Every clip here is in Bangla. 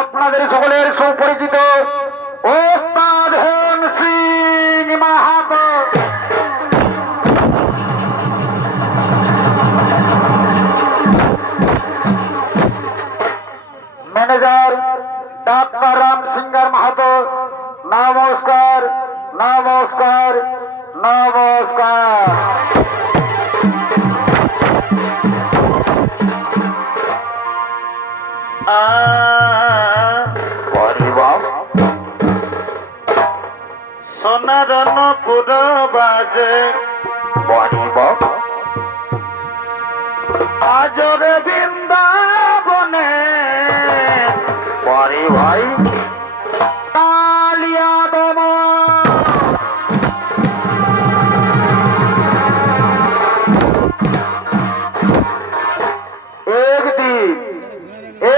আপনাদের সকলের সুপরিচিত ওস্তাদ ধন সিং মাহাতো ম্যানেজার ডাক্তার রাম সিংহার মাহাতো, নমস্কার নমস্কার নমস্কার। সোনার নপুর বাজে আজরে বৃন্দাবনে পরে ভাই কালিয়া দমা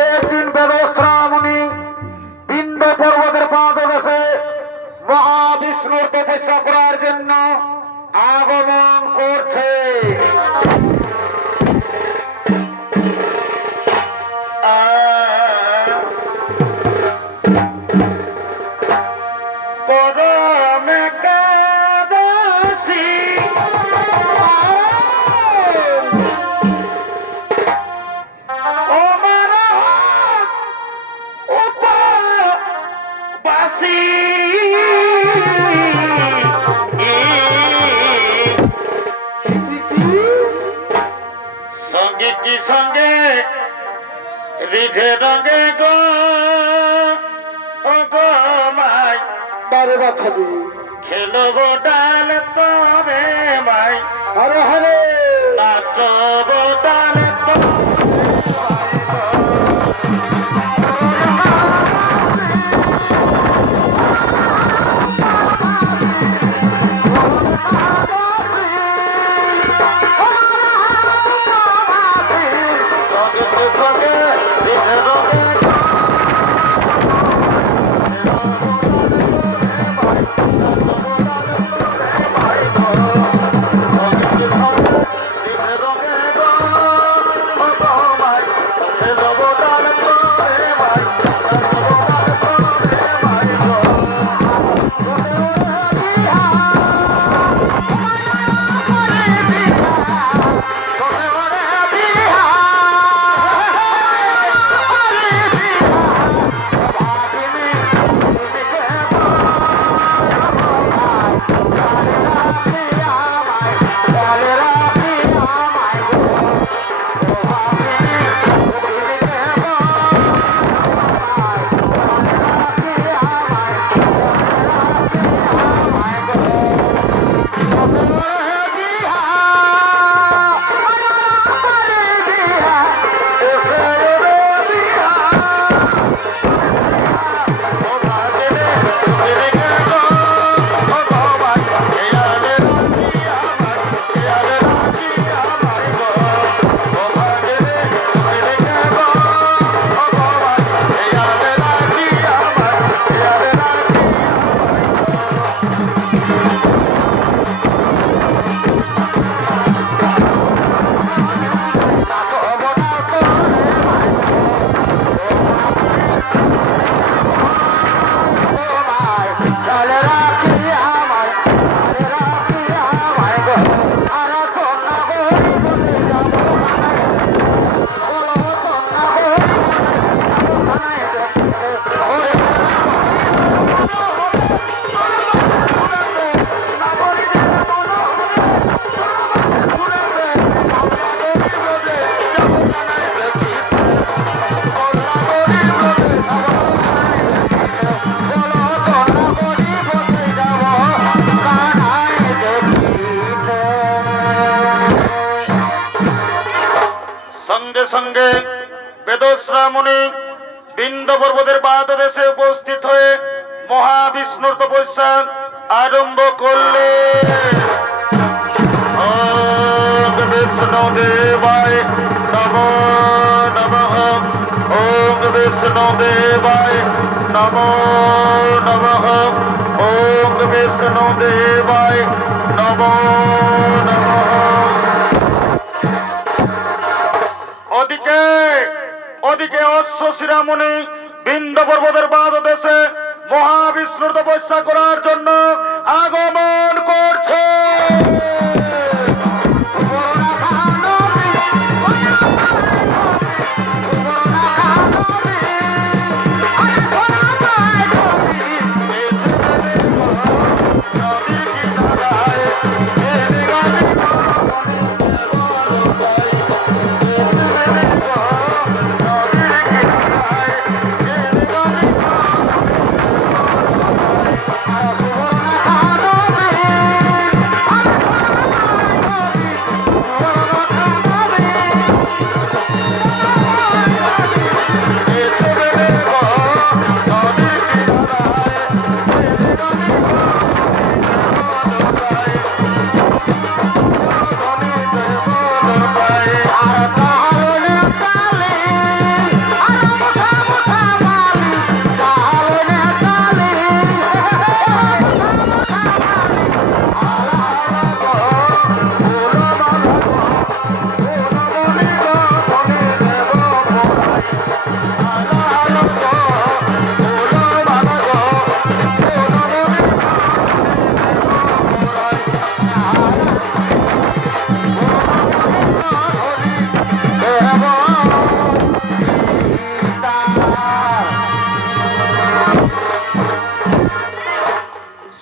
একদিন বেদশ্রামণি বিন্দ পর্বতের পাদদেশে মহাবিষ্ণুর তপস্যা করার জন্য আগমন করছে। সঙ্গে রিঠে রঙে গো মাই বারে বাছাবি খেলবো ডাল তবে মাই হরে হরে নাচবো ডাল সঙ্গে বেদশ্রামণি বিন্দ পর্বতের পাদদেশে উপস্থিত হয়ে মহাবিষ্ণুর তপস্যা আরম্ভ করলে বিষ্ণুদেবায় নমো নমঃ। ওম বিষ্ণুদেবায় নমো নমঃ। ওম বিষ্ণুদেবায় নমো নমঃ। ওদিকে ওদিকে অশ্বশিরামণি বিন্দ পর্বতের পাদদেশে মহাবিষ্ণুর তপস্যা করার জন্য আগমন করছে।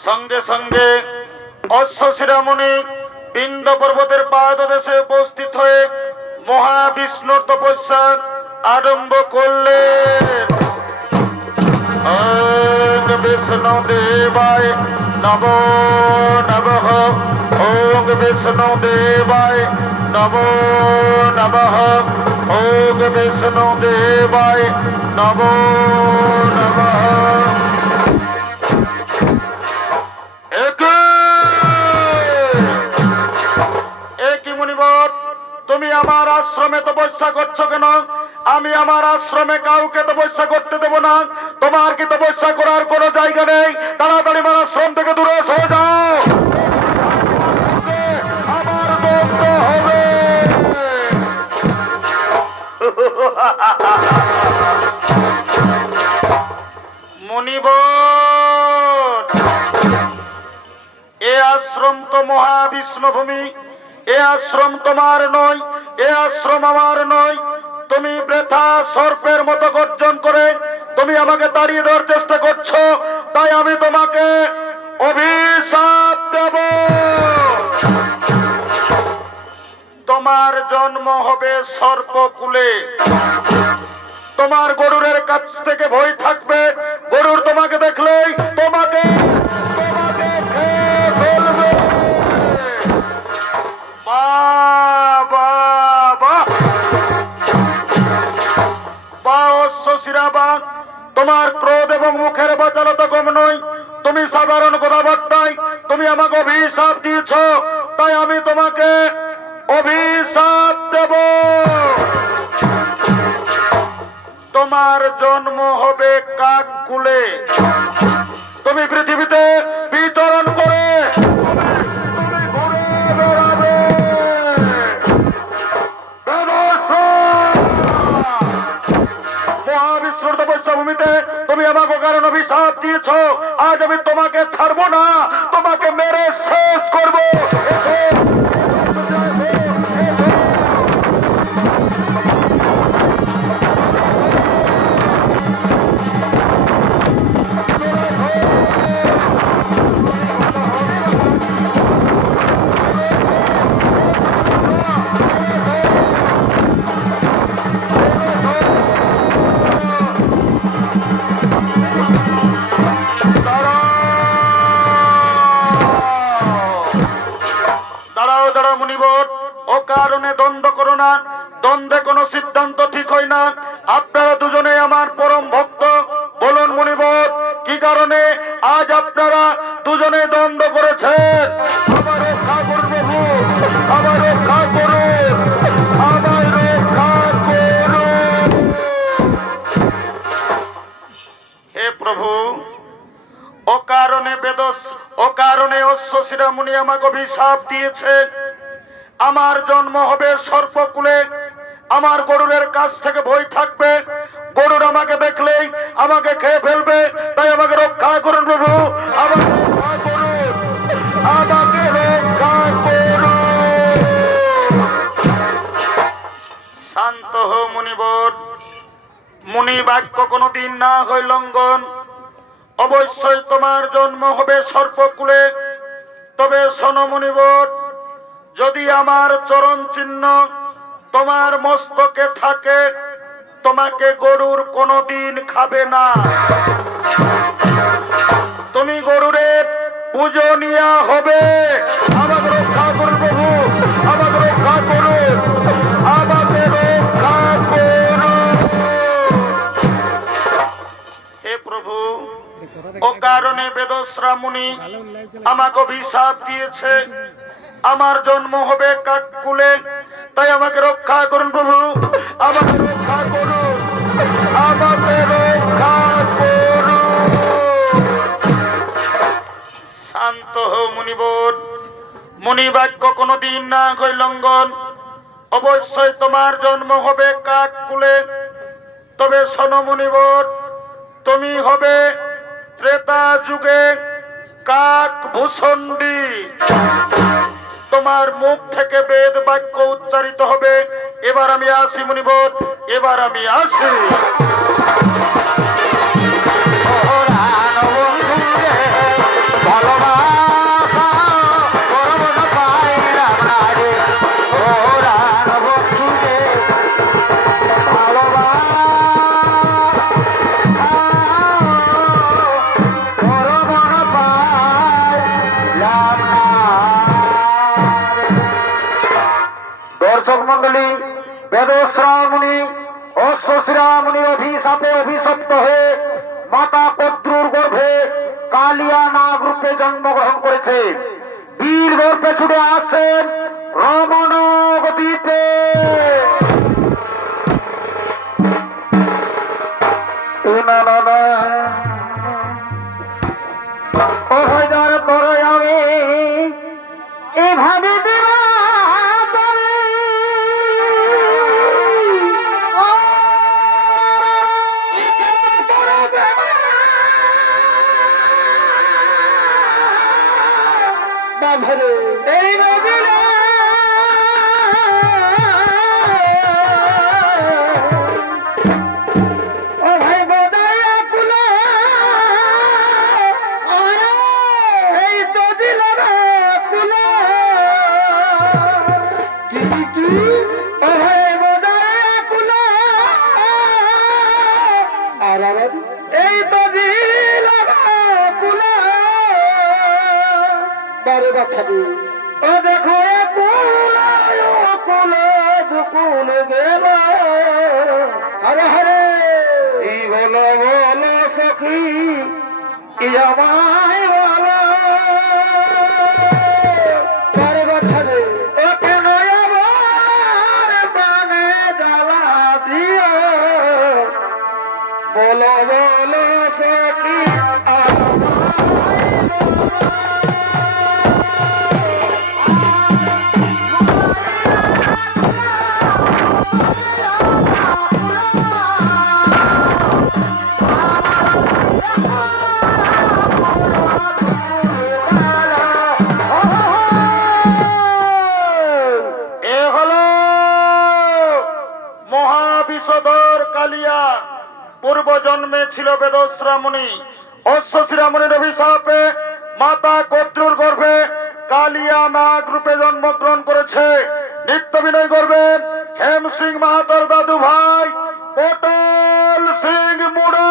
সঙ্গে সঙ্গে অশ্বশিরামণি বিন্দ পর্বতের পাদদেশে উপস্থিত হয়ে মহাবিষ্ণুর তপস্যা আরম্ভ করলেন। ওম বিষ্ণুদেবায় নমো নমঃ। ওম বিষ্ণুদেবায় নমো নমঃ। ওম বিষ্ণুদেবায় নমো নমঃ। তুমি আমার আশ্রমে তপস্যা করছো কেন? আমি আমার আশ্রমে কাউকে তপস্যা করতে দেব না। তোমার কি তপস্যা করার কোনো জায়গা নেই? তাড়াতাড়ি আমার আশ্রম থেকে দূরে সরে যাও। আমার দণ্ড হবে। মুনিবর, এ আশ্রম তো মহাবিষ্ণু ভূমি। এ আশ্রম তোমার নয়, এ আশ্রম আমার নয়। তুমি বৃথা সর্পের মতো গর্জন করে তুমি আমাকে তাড়িয়ে দেওয়ার চেষ্টা করছো, তাই আমি তোমাকে অভিশাপ দেব। তোমার জন্ম হবে সর্পকুলে। তোমার গরুরের কাছ থেকে ভয় থাকবে। গরুর তোমাকে দেখলেই তোমাকে খেয়ে ফেলবে। তোমার ক্রোধ এবং মুখের বাচালতা কম নয়। তুমি সাধারণ কথাবার্তায় তুমি আমাকে অভিশাপ দিয়েছ, তাই আমি তোমাকে অভিশাপ দেব। তোমার জন্ম হবে কাককুলে। তুমি পৃথিবীতে বিচরণ করে মহাবিষ্ণুর তপস্যা ভূমিতে তুমি আমাকে কারণ অভিশাপ দিয়েছ। আজ আমি তোমাকে ছাড়বো না, তোমাকে মেরে শেষ করবো। কারণে দ্বন্দ্ব করো না। দ্বন্দ্বে কোনো সিদ্ধান্ত ঠিক হয় না। আপনারা দুজনে আমার পরম ভক্ত। বলুন মুনিবর, কি কারণে আজ আপনারা দুজনে দ্বন্দ্ব করেছেন? আমার রক্ষা করুন প্রভু, আমার রক্ষা করুন। অশ্বশিরা মুনি আমাকে অভিশাপ দিয়েছে, আমার জন্ম হবে সর্পকুলে, আমার গরুরের কাছ থেকে ভয় থাকবে, গরুর আমাকে দেখলেই আমাকে খেয়ে ফেলবে, তাই আমাকে রক্ষা করুন প্রভু, আমাকে রক্ষা করুন, আমাকে রক্ষা করুন। শান্ত হো মুনিবর, মুনি বাক্য কোনদিন না হয় লঙ্ঘন, অবশ্যই তোমার জন্ম হবে সর্পকুলে। তবে শোনো মুনিবর, যদি আমার চরণ চিহ্ন তোমার মস্তকে থাকে, তোমাকে গরুর কোনদিন খাবে না। তুমি গরুরের পূজনীয়া হবে। আমাকে রক্ষা করুন প্রভু, আমাকে রক্ষা করুন, আমাকে রক্ষা করুন। হে প্রভু, ও কারণে বেদস্রা মুনি আমাকে অভিশাপ দিয়েছে, আমার জন্ম হবে কাককুলে, তাই আমাকে রক্ষা করুন প্রভু, আমাকে রক্ষা করুন, আমাকে রক্ষা করুন। শান্ত হো মুনিবর, মুনি বাক্য কোনদিন না হয় লঙ্ঘন, অবশ্যই তোমার জন্ম হবে কাককুলে। তবে শোনো মুনিবর, তুমি হবে ত্রেতা যুগে কাক ভূষণ্ডী, তোমার মুখ থেকে বেদ বাক্য উচ্চারিত হবে। এবার আমি আসি মুনিবর, এবার আমি আসি। দর্শক মন্ডলী, বেদস্রা মুনি অশ্বশিরা মুনি অভিশাপে অভিশপ্ত হয়ে মাতা কদ্রুর গর্ভে কালিয়া নাগ রূপে জন্মগ্রহণ করেছে। বীর গর্ভে ছুটে আসছেন রমণ গতিতে। ও হাজার তোর আমি এভাবে ও দেখো কুল গেল, হরে হরে বলো বলো সখী আমায় বলো, পারে ও কেন আমার প্রাণে জ্বালা দিও, বলো বলো সখী পূর্ব জন্মে ছিল বেদস্রা মুনি, অশ্বশিরা মুনির অভিশাপে মাতা কদ্রুর গর্ভে কালিয়া নাগ রূপে জন্মগ্রহণ করেছে। নৃত্য বিনয় করবেন হেম সিং মাহাতোর দাদু ভাই পটল সিং মুড়া।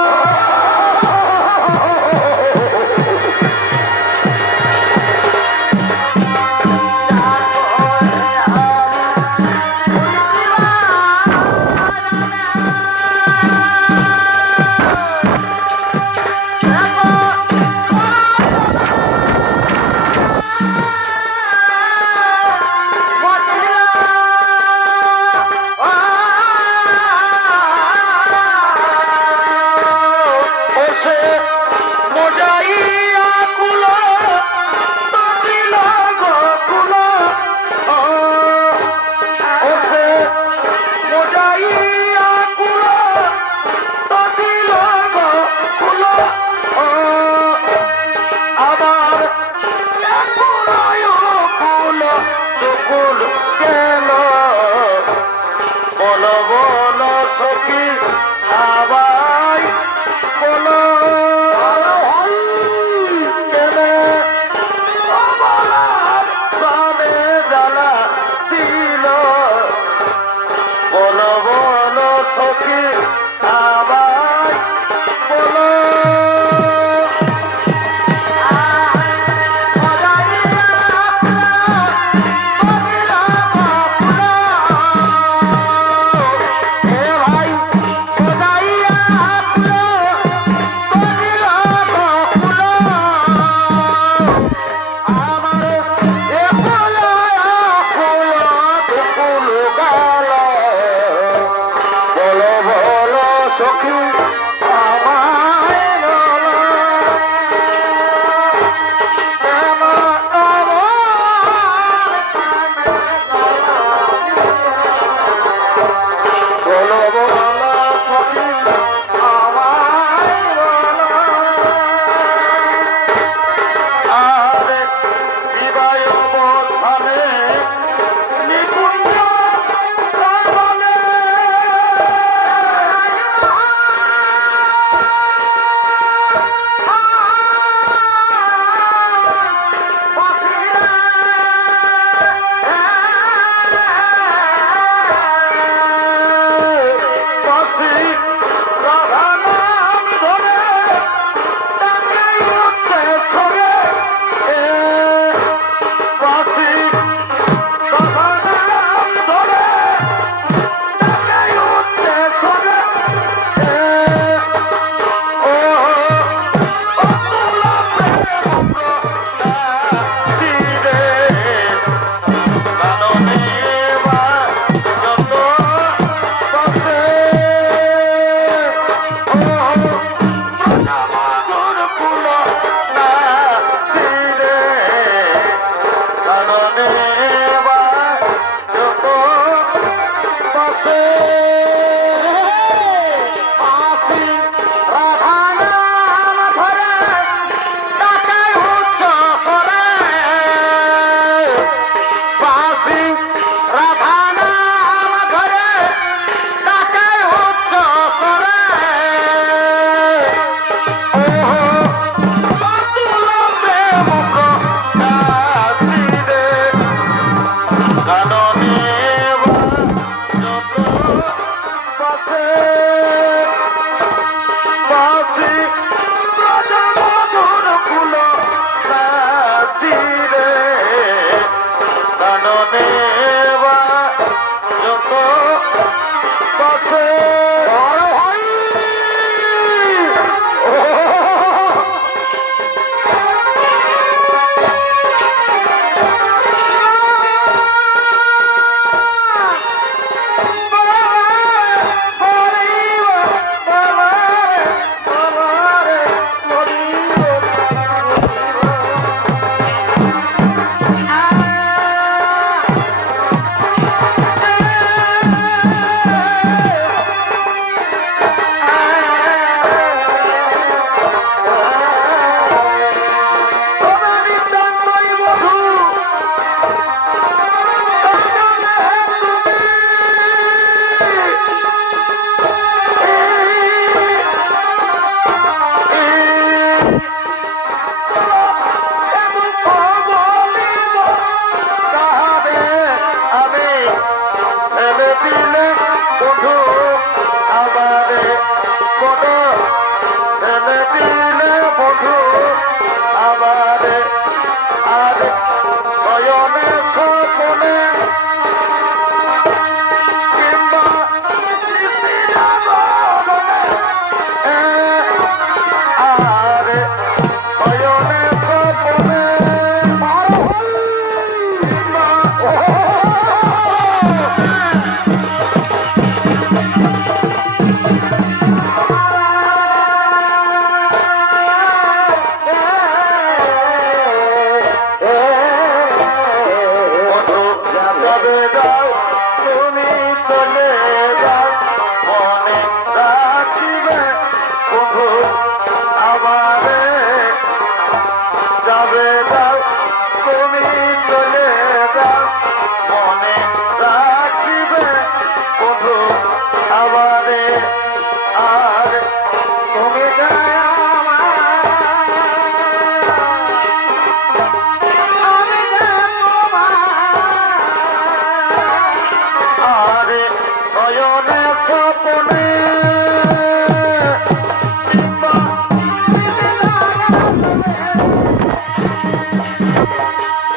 গোপনে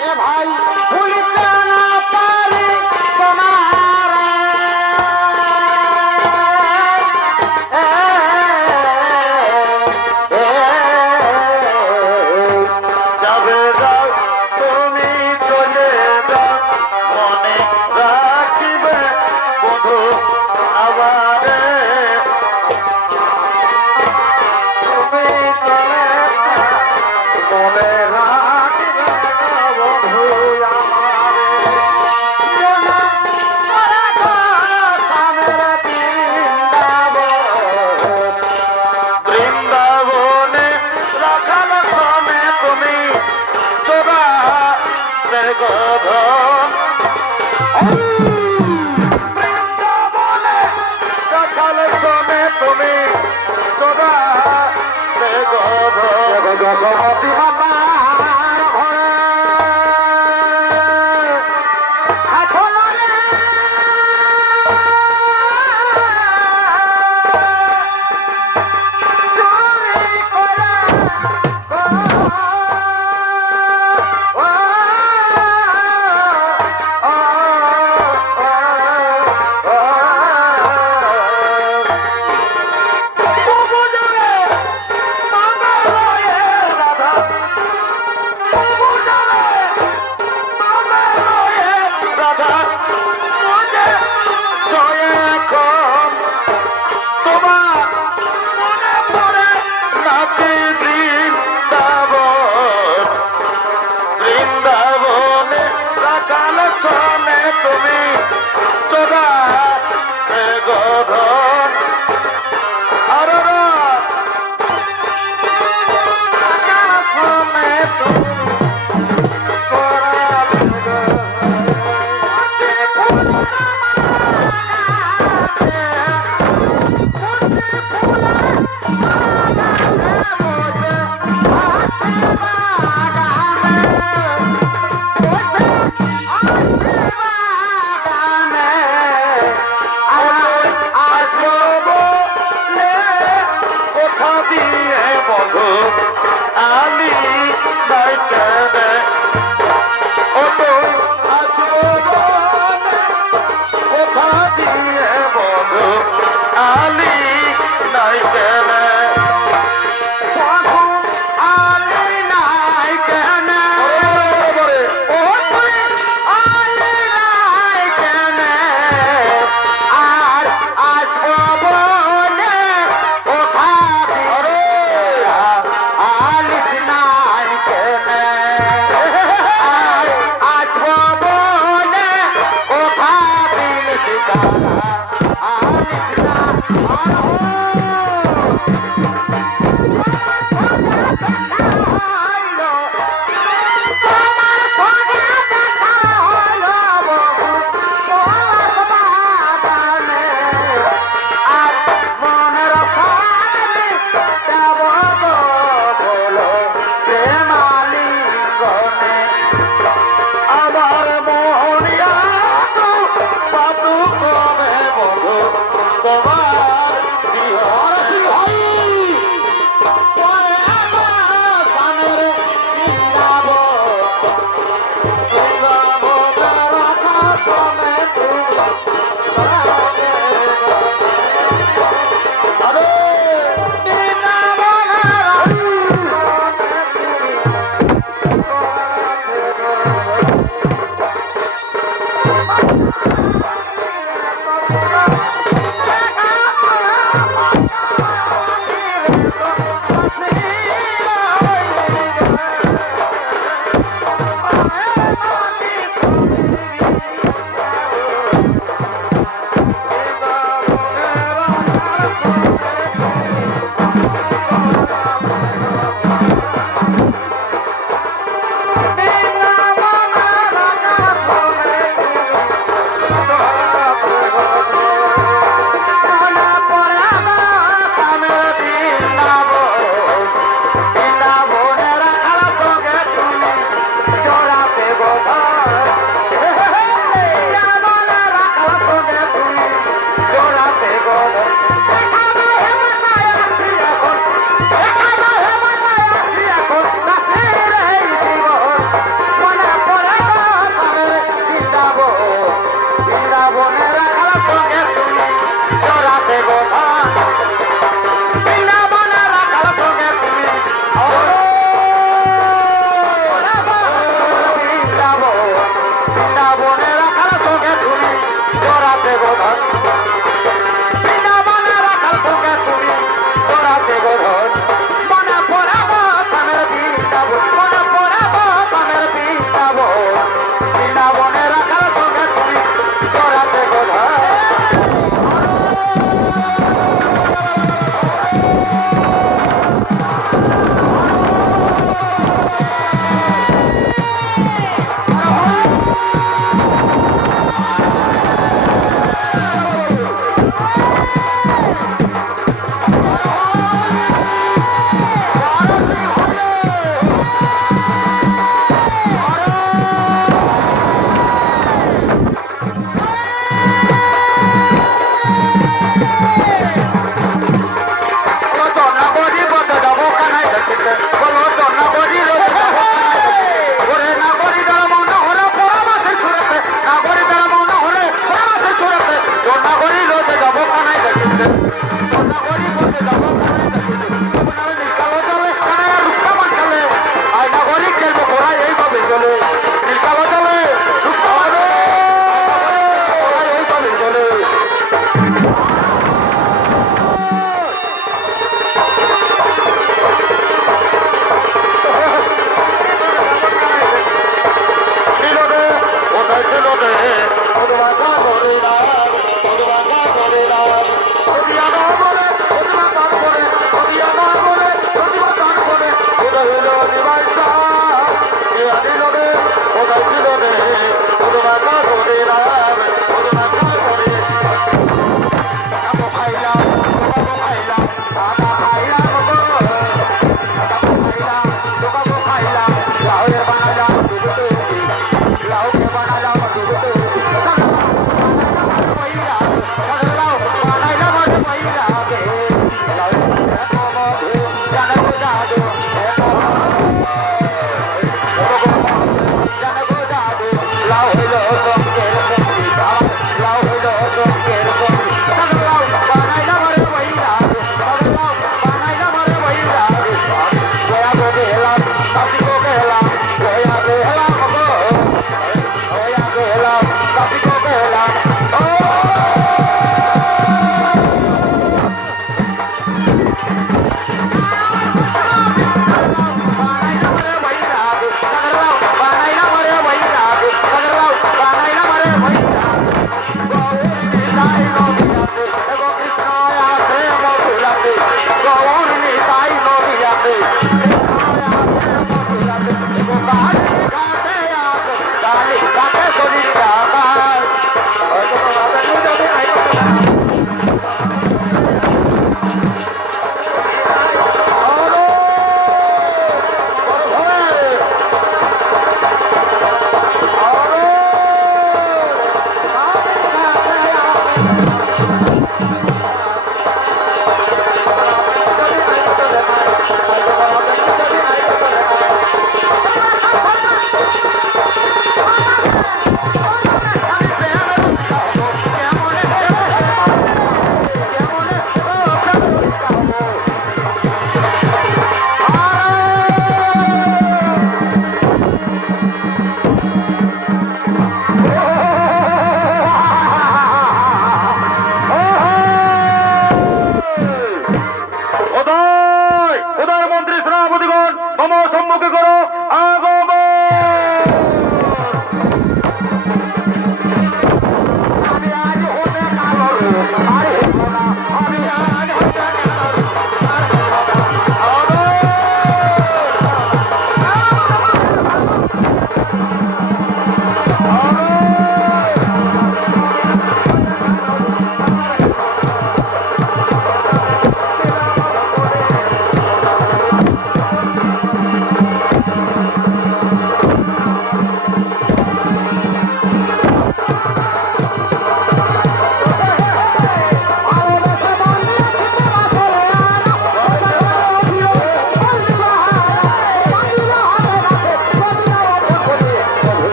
এ ভাই ভুলিতে না পারি তোমার যাবে যাও তুমি চলে যাও মনে রাখিবে বধু আবারে তুমি চলে যাও মনে রাখিবে বধু বৃন্দাবনে রাখাল শ্রমে তুমি চোরা গধন বৃন্দাবনে রাখাল শ্রমে তুমি চোরা গধন যশোমতী মাতার ঘরে এখন রে চুরি করে বৃন্দাবনে রাখাল শ্রমে তুমি চোরা গধন আর শ্রমে তুমি কোথা দিয়ে বধু আলি বাইকেনে ও তো আসবো বনে কোথা দিয়ে বধু আলি বাইকেনে আলি নাই কেন ও তুই আলি নাই কেন আর আসবো বলে ওঠা আরে আলিস নাই কেন আর আসবো বলে ওঠা দিলিস তারা আলিস না আমার মোহনিয়া পাতু কবে বধু তোমার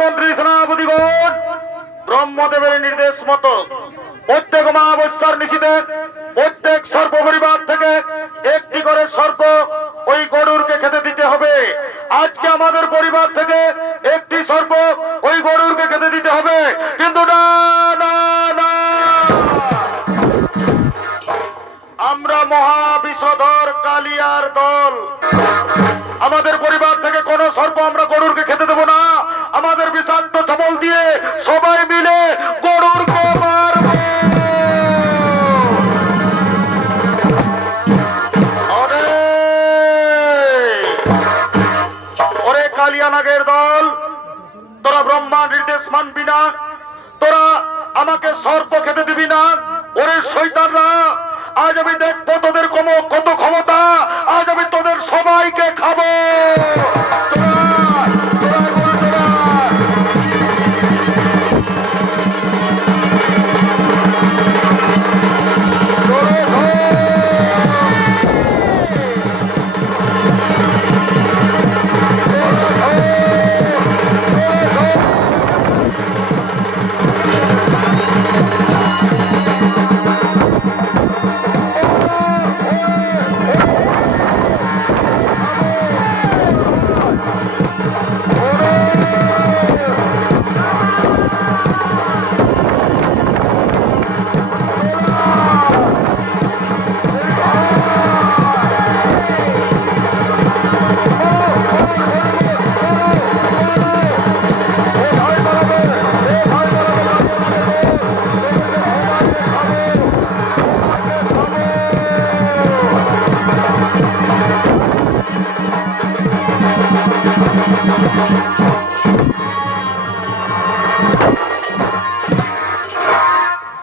মন্ত্রী সেনাপতিগণ, ব্রহ্মদেবের নির্দেশ মতো প্রত্যেক অমাবস্যার নিশীতে প্রত্যেক সর্প পরিবার থেকে একটি করে সর্প ওই গরুরকে খেতে দিতে হবে। আজকে আমাদের পরিবার থেকে একটি সর্প ওই গরুরকে খেতে দিতে হবে। কিন্তু না না না, আমরা মহাবিষধর কালিয়ার দল, আমাদের পরিবার থেকে কোন সর্প আমরা গরুরকে খেতে দেবো না। আমাদের বিষাক্ত ছবল দিয়ে সবাই মিলে গরুরকে মারবো। ওরে কালিয়া নাগের দল, তোরা ব্রহ্মা নির্দেশ মানবি না, তোরা আমাকে সর্প খেতে দিবি না। ওরে শয়তানরা, আজ আমি দেখবো তোদের কত ক্ষমতা। আজ আমি তোদের সবাইকে খাবো।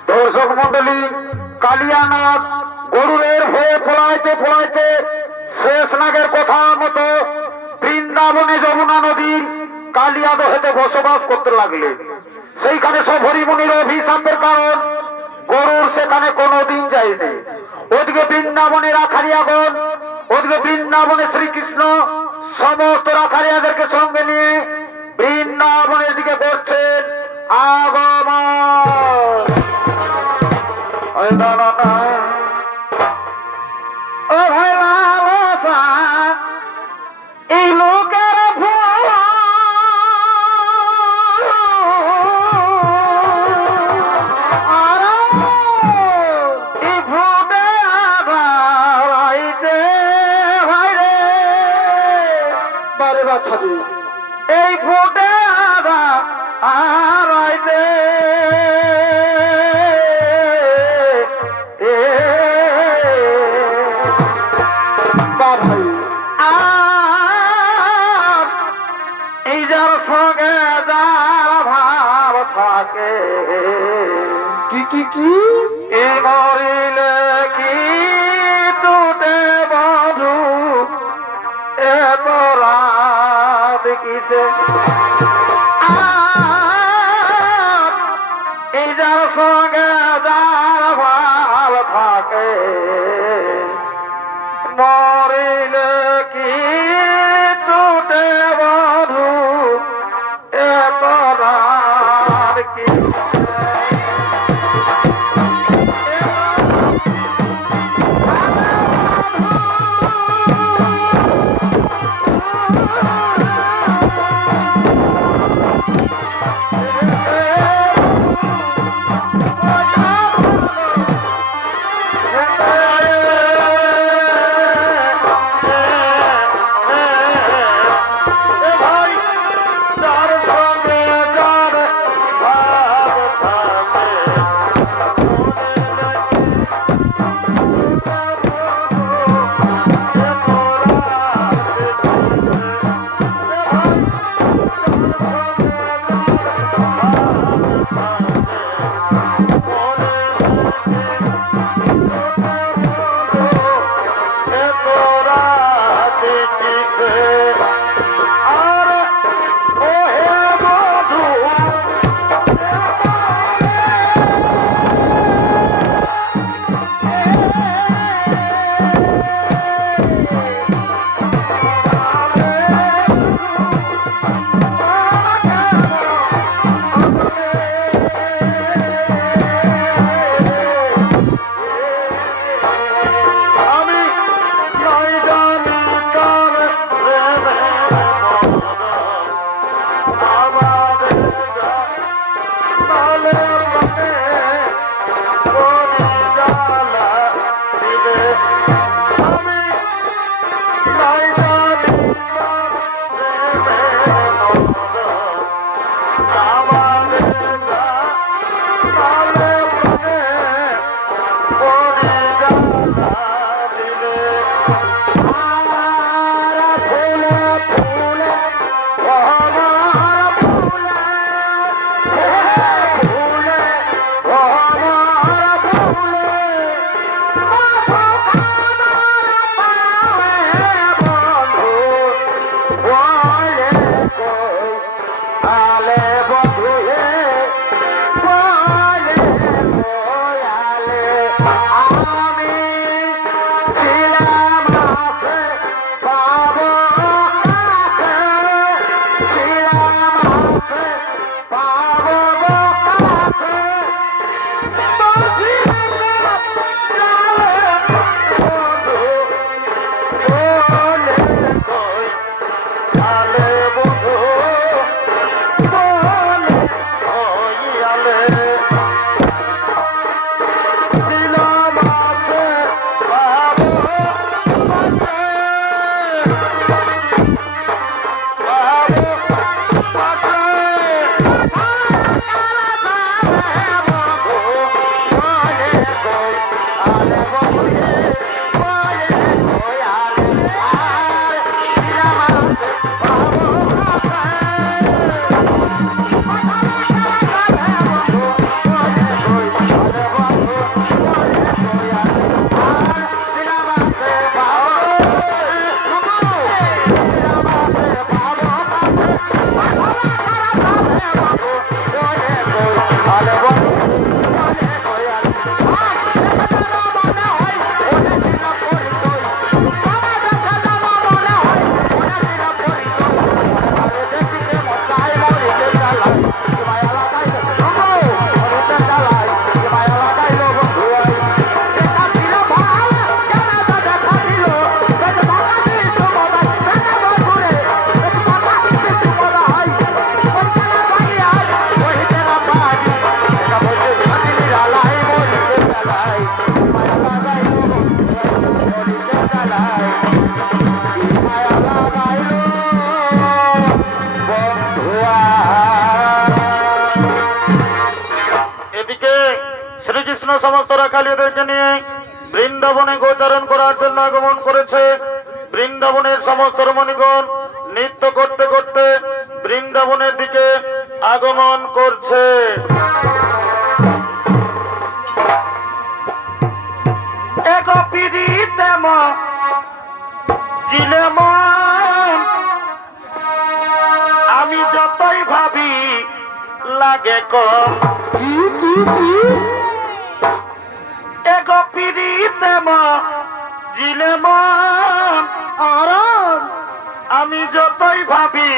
দর্শক মন্ডলী, কালিয়ানাগ গরুরের হয়ে ফলাইতে ফলাইতে শেষ নাগের কথা মতো বৃন্দাবনে যমুনা নদীর কালিয়া দহেতে বসবাস করতে লাগলে। সেইখানে সব হরিমুনির অভিশাপের কারণ গরুর সেখানে কোনোদিন যায়নি। ওদিকে বৃন্দাবনে রাখালিয়াগণ, ওদিকে বৃন্দাবনে শ্রীকৃষ্ণ সমস্ত রাখালিয়াদেরকে সঙ্গে নিয়ে বৃন্দাবনের দিকে করছেন আগমন। ও ভাই লালসা, এই লোকের ভুল এই ভুটে আগাইতে ভাই রে বারে বাছাদি, এই ভুটে আগা আগাইতে এই যার সঙ্গে যার ভাব থাকে কি এ মরিলে কি টুটে বধু এ তোরা দেখিছে। এই যার সঙ্গে যার ভাব থাকে মরিলে কি টুটে বধু এ তোরার কি। আমারে জানালে প্রাণে পড়ি জানা দিলে। আর ফুলে ফুলে আমার ফুলে ফুলে আমার ফুলে বন্ধু বলে কই আলে বন্ধু হে বলে কই আলে আমি ছিলাম আছে পাবো কাছে ছিলাম আছে পাবো কাছে আলে বন্ধু বলে ওই আলে ছিলাম আছে পাবো কাছে পাবো কাছে। এদিকে শ্রীকৃষ্ণ সমস্ত রাখালিদেরকে নিয়ে বৃন্দাবনে গোচারণ করার জন্য আগমন করেছে। বৃন্দাবনের সমস্ত রমণীগণ নৃত্য করতে করতে বৃন্দাবনের দিকে আগমন করছে। এগো পিড়িতে জিলে মন আমি যতই ভাবি লাগে কম এগো পিড়িতে জিলে মন আরাম আমি যতই ভাবি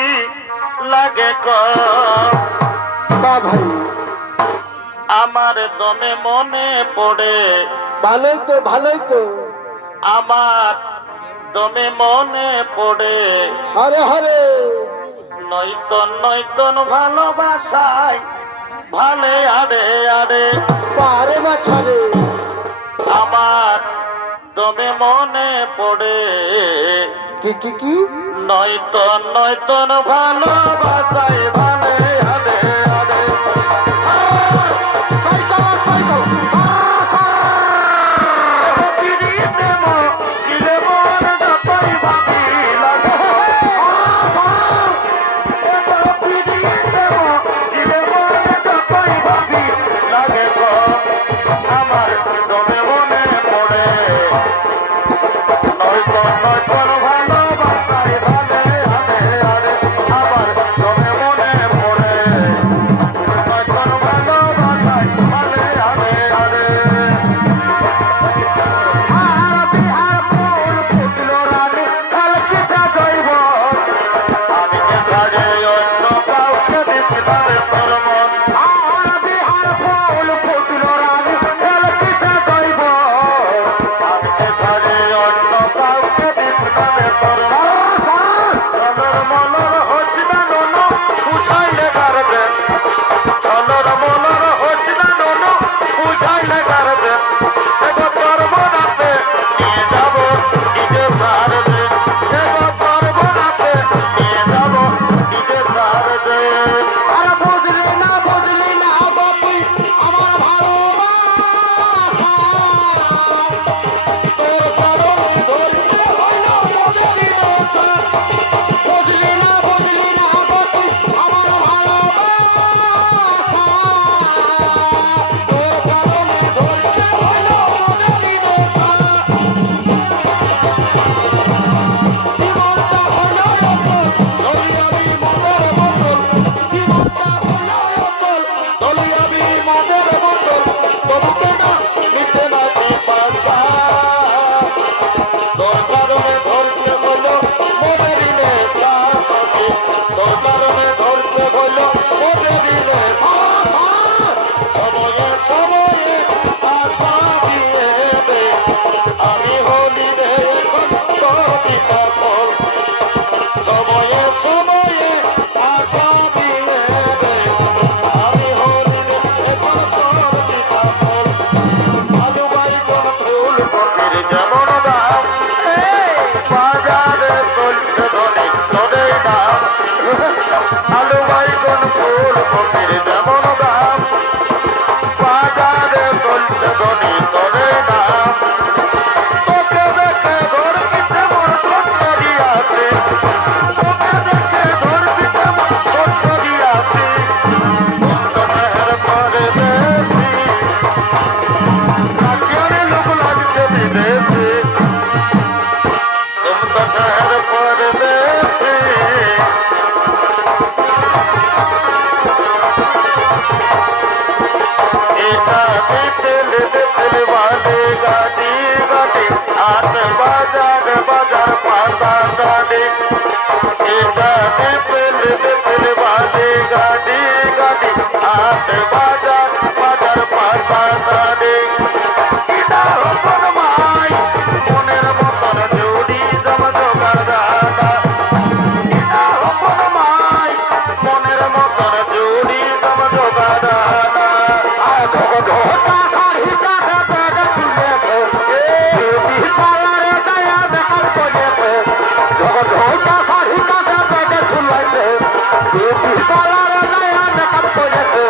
লাগে কম ভাই আমার দমে মনে পড়ে ভালোই তো আমার দমে মনে পড়ে হরে হরে নয়তন নয়তন ভালোবাসায় ভালে আরে আরে পারে মাছারে আমার দমে মনে পড়ে কি নয়তন নয়তন ভালোবাসায় ভালে আরে আরে আমার দমে মনে পড়ে নয়তন নয়তন ভালোবাসায় ভালে আরে আরে আমার দমে মনে হাট বাজার বাজার পাতারে এটা হপন মাই মনের মতন জুড়ি জমজমার দাদা এটা হপন মাই মনের মতন জুড়ি জমজমার দাদা ধোকা খাড়ি কাটা দাদা তুলেছে বিউটি পার্লারে দয়া দেখার করেছে ধোকা খাড়ি কাটা দাদা তুলেছে বিউটি পার্লারে দয়া দেখার করেছে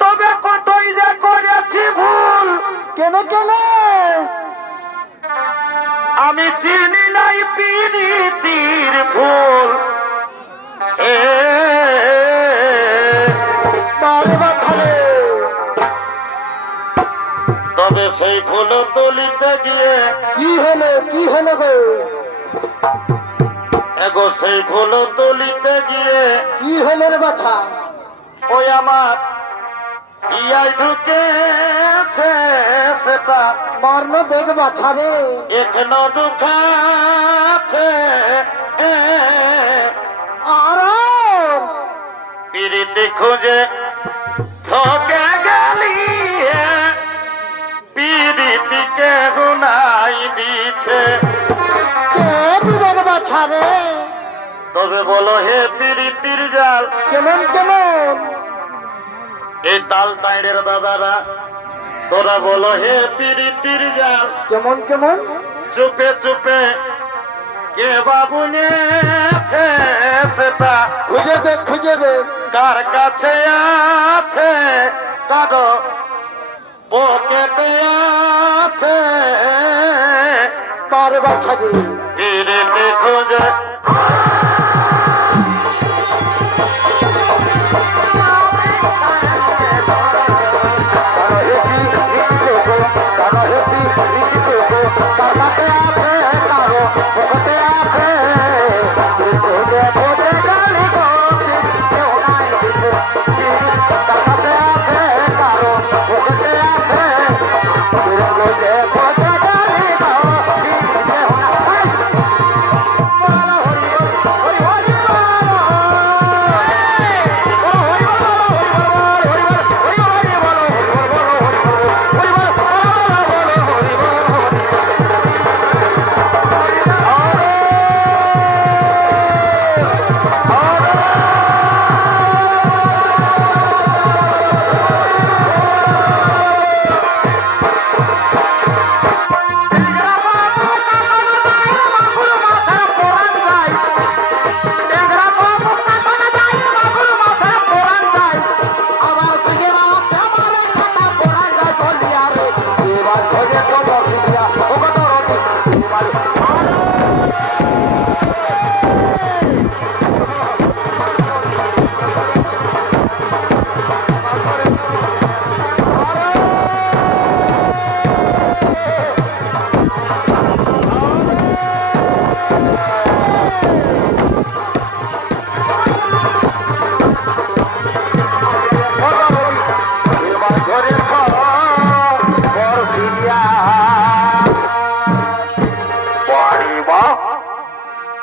তবে কতই যে করেছি ভুল কেন কেন আমি চিনি নাই পিরিতির ভুল তবে সেই ফুল তুলিতে গিয়ে কি হলো গো এগো সেই ফুল তুলিতে গিয়ে কি হলো রে বাছা ওই আমার ইয়াই ঢুকেছে সেটা বর্ণ দেখ বাছা রে এখনো ঢুকাছে আর পিরিতি খুঁজে থকে গেলি পিরিতিকে গুনাই দিছে বাছা রে তবে বলো হে পিরিতির জাল কেমন কেমন এই তাল তাইড়ের দাদারা তোরা বলো হে পিরিতির জাল কেমন কেমন চুপে চুপে কে বাবুনে সেটা খুঁজে দে কার কাছে আছে কাগো পকেটে আছে তার বাছা রে পিরিতি খুঁজে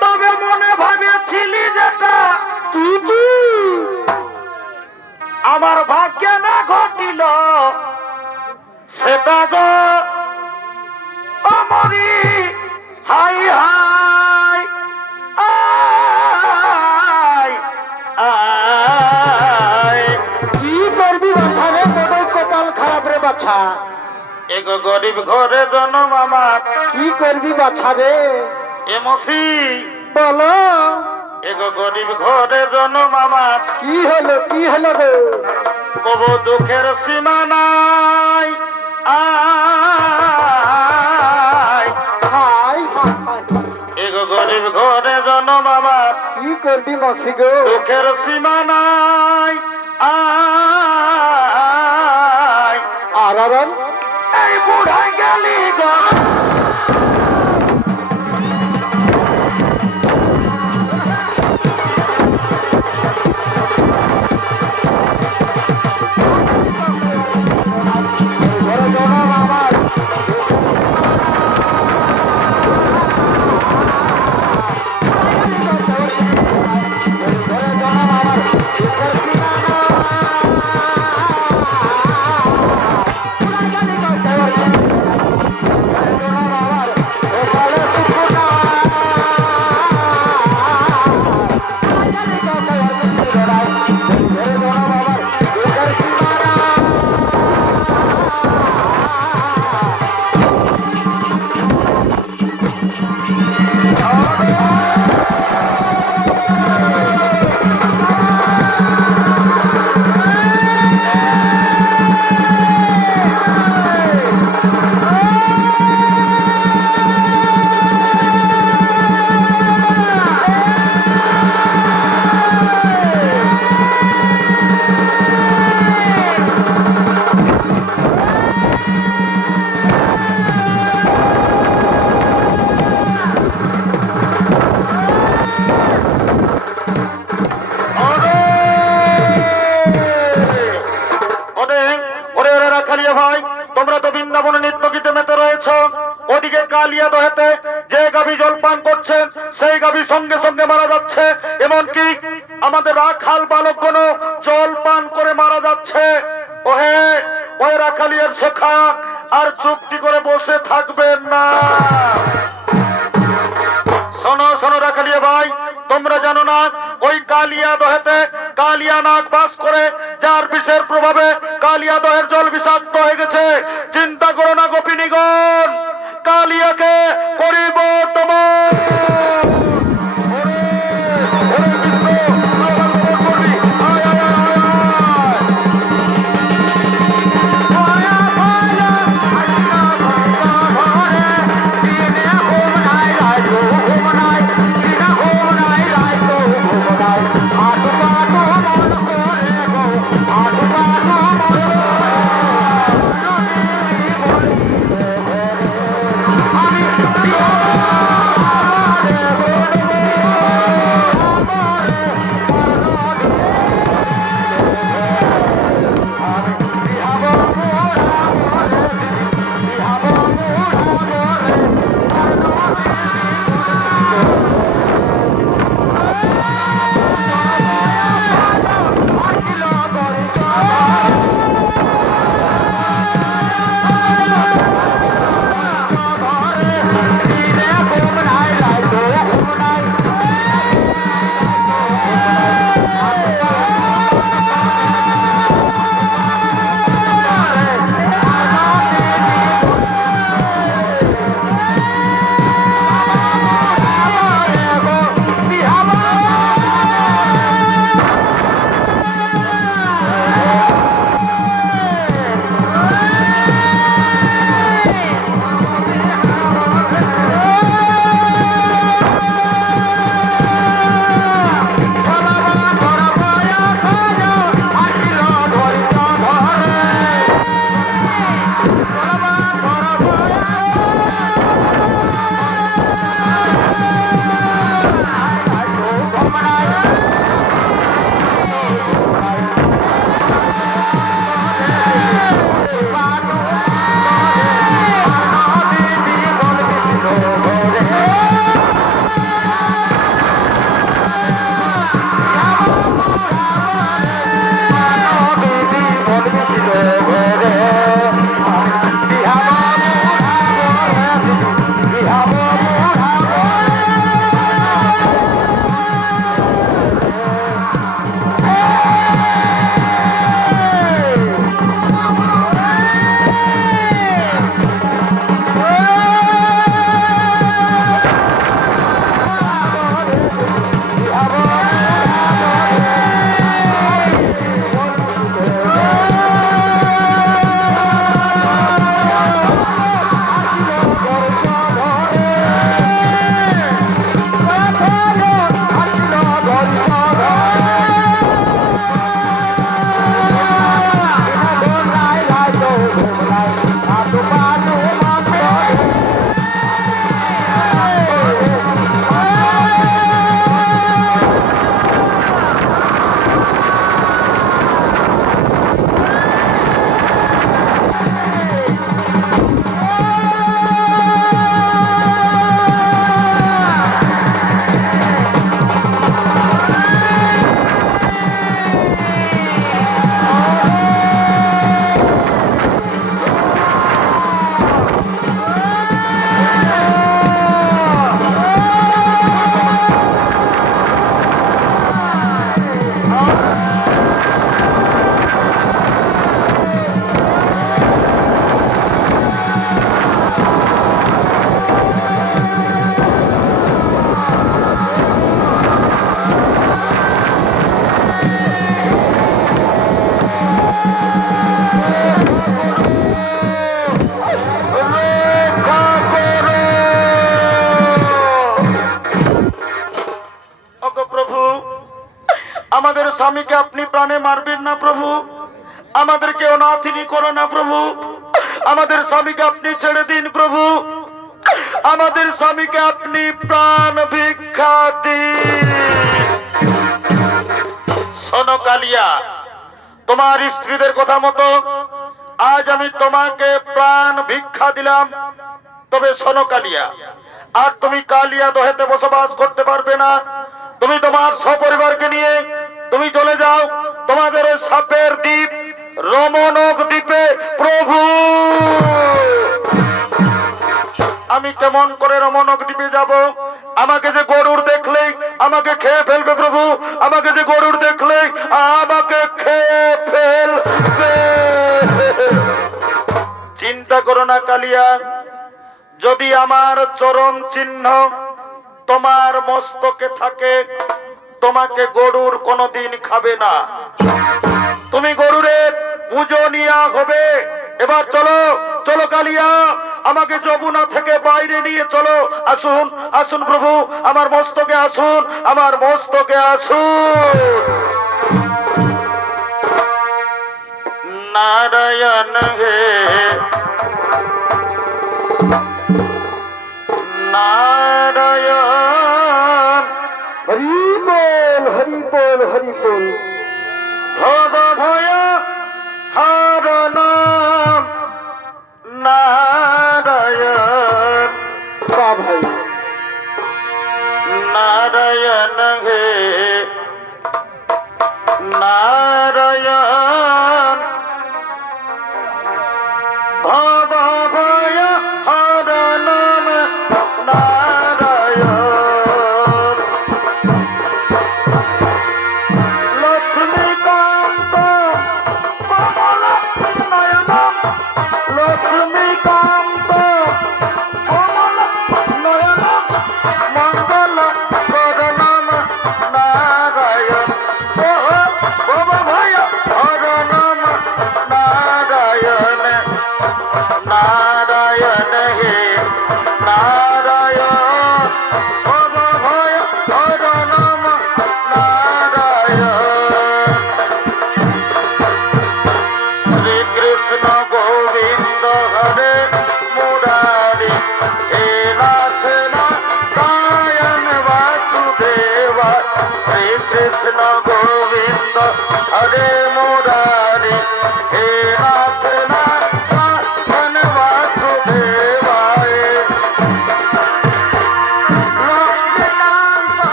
তবে মনে ভাবেছিলি যেটা আমার ভাগ্যে না ঘটিল সেটা গো আমারই হাই হাই আই আই কি করবি বাছা রে বড় কপাল খারাপ বাছা এগো গরিব ঘরে জন্ম আমার কি করবি বাছা রে এ মসি বলো এগো গরিব ঘরে জন্ম আমার কি হলো রে কবু দুঃখের সীমা নাই আয় হাই এগো গরিব ঘরে জন্ম আমার কি করবি মাসি গো দুঃখের সীমা নাই আয় আর এই বুড়াই গেলি গো ভাই তোমরা তো বৃন্দাবনে নৃত্য গীতে মেতে রয়েছ ওদিকে কালিয়া দহেতে যে গাভী জল পান করছে সেই গাভী সঙ্গে সঙ্গে মারা যাচ্ছে এমনকি আমাদের রাখাল বালকগণ জল পান করে মারা যাচ্ছে ওহে ওই রাখালিয়ার সখা আর চুপটি করে বসে থাকবেন না শোনো শোনো রাখালিয়া ভাই তোমরা জানো না ওই কালিয়া দহেতে কালিয়া নাগ বাস করে যার বিষের প্রভাবে কালিয়া দহের জল বিষাক্ত হয়ে গেছে চিন্তা করো না গোপিনীগণ কালিয়াকে করিব তোমার আমি প্রাণে মারবেন না প্রভু, আমাদেরকে অনাথিনী করো না প্রভু, আমাদের স্বামীকে আপনি ছেড়ে দিন প্রভু, আমাদের স্বামীকে আপনি প্রাণ ভিক্ষা দিন। শোনো কালিয়া, তোমার স্ত্রীদের কথা মতো আজ আমি তোমাকে প্রাণ ভিক্ষা দিলাম। তবে শোনো কালিয়া, আর তুমি কালিয়া দহেতে বসবাস করতে পারবে না। তুমি তোমার সপরিবারকে নিয়ে তুমি চলে যাও তোমাদের ওই সাপের দ্বীপ রমণক দ্বীপে। প্রভু, আমি কেমন করে রমণক দ্বীপে যাব? আমাকে যে গরুর দেখলেই আমাকে খেয়ে ফেলবে প্রভু, আমাকে যে গরুর দেখলেই আমাকে খেয়ে ফেলবে। চিন্তা করো না কালিয়া, যদি আমার চরণ চিহ্ন তোমার মস্তকে থাকে, তোমাকে গরুর কোনদিন খাবে না। তুমি গরুরের পূজনীয়া হবে। এবার চলো চলো কালিয়া, আমাকে যমুনা থেকে বাইরে নিয়ে চলো। আসুন আসুন প্রভু, আমার মস্তকে আসুন, আমার মস্তকে আসুন। নারায়ণ হে নারায়ণ, হরি বল, হরি বল, হরি বল। ভব ভয় হরণ নারায়ণ, বা ভাই, নারায়ণ হে নারায়ণ, ভব ভয় হরণ নারায়ণ, লক্ষ্মীকান্ত কমল নয়ন, লক্ষ্মীকান্ত কমল নয়ন, মঙ্গল করণম নারায়ণ, ভব ভয় হরণম নারায়ণ, নারায়ণ হে নারায়ণ, ভব ভয় হরণম নারায়ণ। শ্রীকৃষ্ণ গোবিন্দ হরে মুরারি, হে নাথ নারায়ণ বাসুদেবা, শ্রীকৃষ্ণ